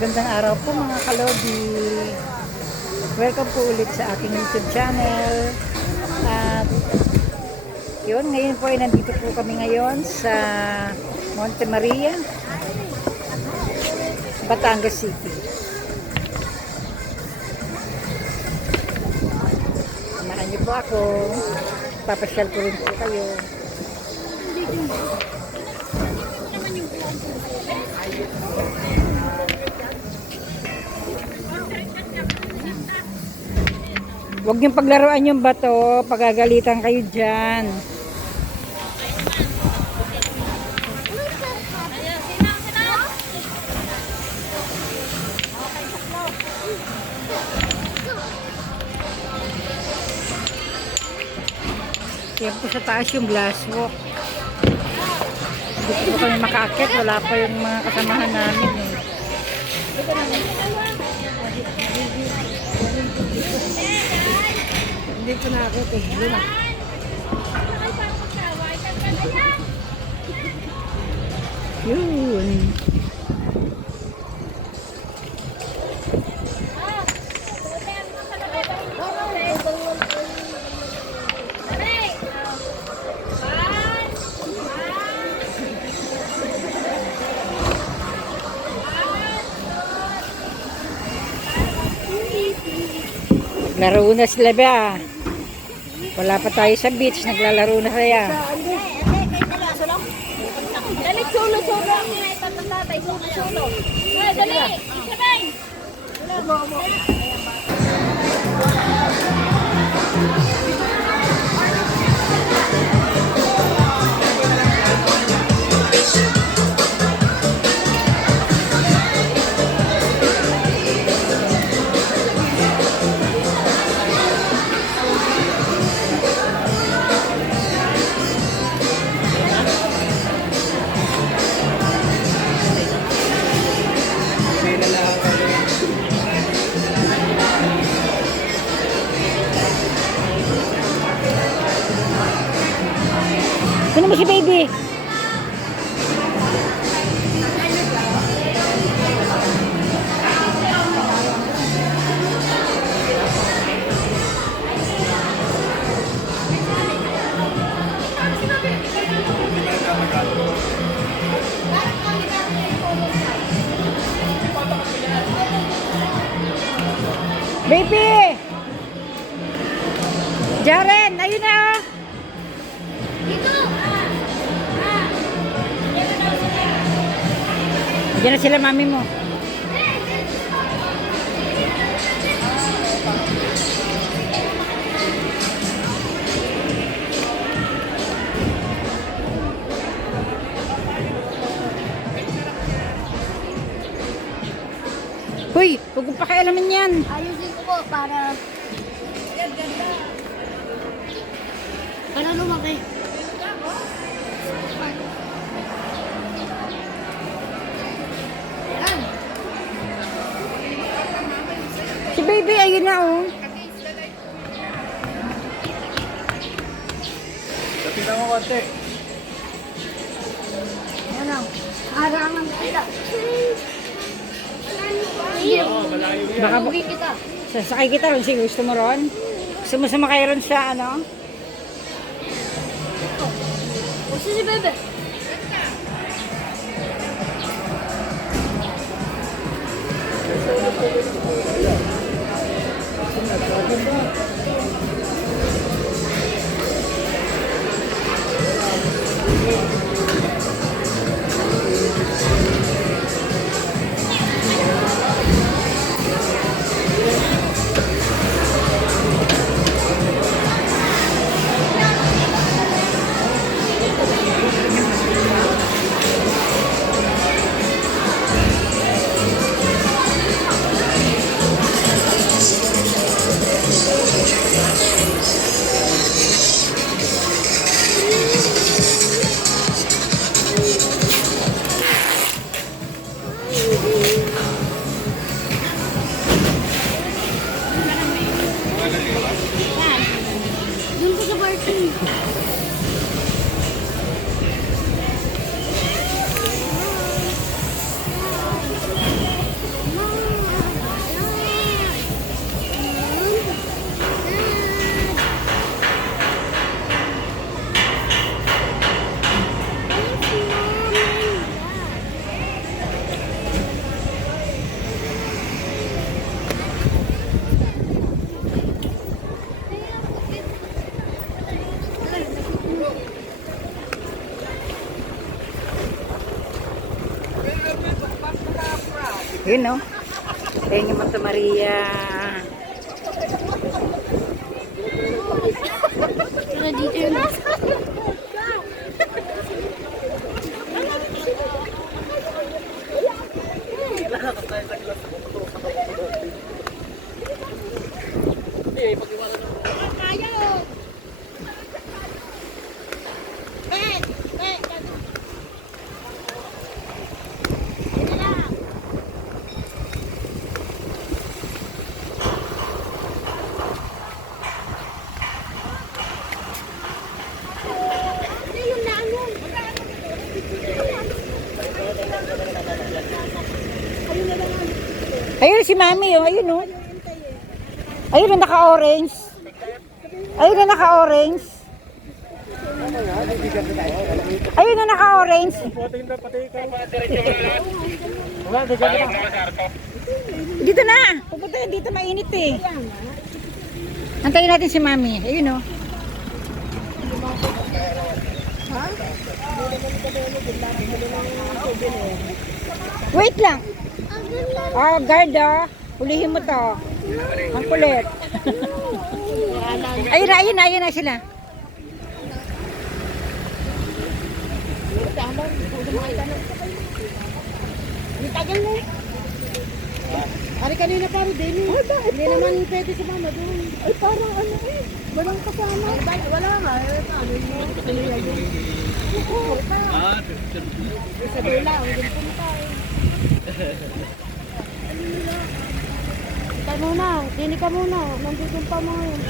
Magandang araw po mga kalodi. Welcome po ulit sa aking YouTube channel. At yun, ngayon po ay nandito po kami ngayon sa Monte Maria, Batangas City. Samahan niyo po ako. Papasyal ko rin po kayo. Huwag niyong paglaruan yung bato, pagagalitan kayo dyan. Yan po sa taas yung glass walk. Hindi po kami makaakit, wala pa yung mga kasamahan namin eh. Hindi ko na ako tigil. Yun. Naglaro na sila ba? Wala pa tayo sa beach, naglalaro na saya. Dali, sulo-sulo ang tatay, sulo-sulo. Dali, isabay! Ano mo si baby? Baby! Jaren, ayun na oh! Diyan na sila mami mo. Hoy, huwag kong pakialaman yan. Ayusin ko po para... Para lumaki. Si baby, ayun na oh. Lapitan mo konti. Yan ang harangan kita. Malayo yan. Baka Bugin kita. sasakay kita ron. Sige, gusto mo ron? Gusto mo sumakay ron sa ano? Gusto si Bebe. Yun, no? Thank you, Mata Maria. Tara dito yun. Ayun si Mami, oh. Ayun, oh. Ayun, oh, naka-orange. Ayun, oh, naka-orange. Ayun, oh, naka-orange. Dito na. Pupunta yun dito, mainit eh. Antayin natin si Mami. Ayun, oh. Wait lang. Oh, guard, oh. Hulihin mo to. Ang kulit. Ayun na sila. Ari kanina parang din. Hindi naman pwede si mama doon. Ay parang ano eh. Walang kasama. Wala nga. Ano yung kanila yun? Sa dula. Ang din punta eh. Kita muna. Dini ka muna. Nandito pa mga yun.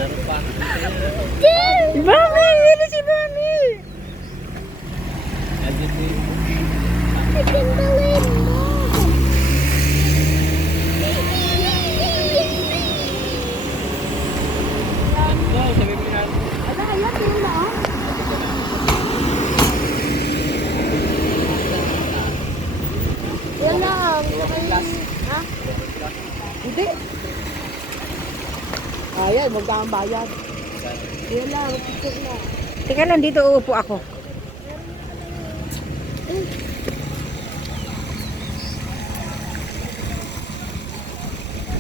Si Mami! Yun si Mami! Pagkandalin mo. Ala, ayan. Yun na ah. Yan lang. Ha? Hindi. Ayan, magkakang bayad. Yan lang, picture na. Teka lang, dito uupo ako.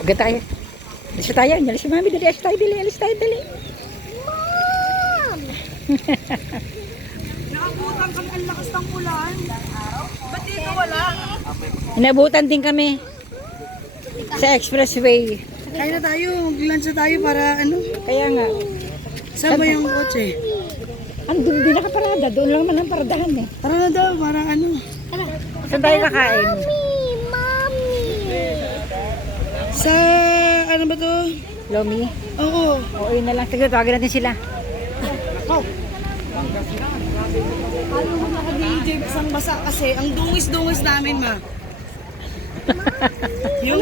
Huwag tayo. Alis tayo. Alis si Mami. Dali, alis tayo. Dali. Mom! Nakabutan kami ang lakas ng ulan. Ba't dito wala? Inabutan din kami. Sa expressway. Kaya na tayo, mag-lunch na tayo para ano? Kaya nga. Saan ba yung kotse? Doon din nakaparada. Doon lang man ang paradahan eh. Tara na daw, para ano? Saan tayo kakain? Mommy! Sa, ano ba to? Lomi? Oo. Oo, yun na lang. Sige, tawagin natin sila. Ayaw mo na kami James isang basa kasi ang dungis-dungis namin ma. Yung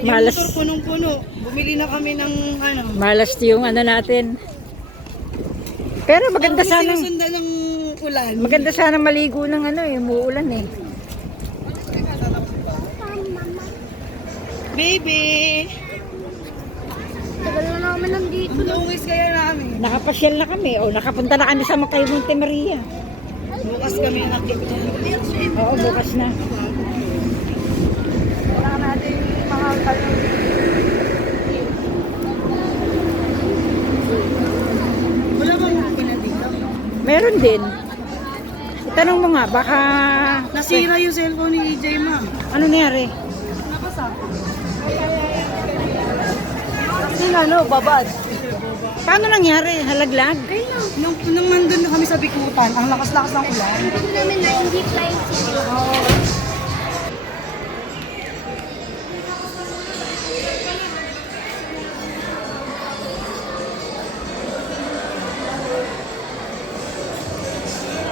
Malas. motor punong-puno. Bumili na kami ng ano. Malas yung ano natin. Pero maganda Ang sana. sinusundan ng ulan. Maganda sana maligo ng ano eh. Umuulan eh. Baby! Tagal na namin nandito. Ang dungis kaya namin. Nakapasyal na kami. O nakapunta na kami sa Macay Monte Maria. Bukas kami nakikita. Oo, bukas na. Wala natin mga kalong. Wala bang pila dito? Meron din. Itanong mo nga, baka... Nasira yung cellphone ni EJ ma. Ano nangyari? Kasi ano, babad. Paano nangyari? Halaglag? Nung nandun na kami sa Bikutan, ang lakas-lakas ng ulan. Ito namin na hindi flying city.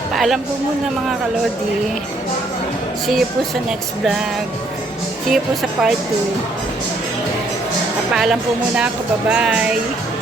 Paalam po muna mga kalodi. See you po sa next vlog. See you po sa part 2. Paalam po muna ako. Bye-bye.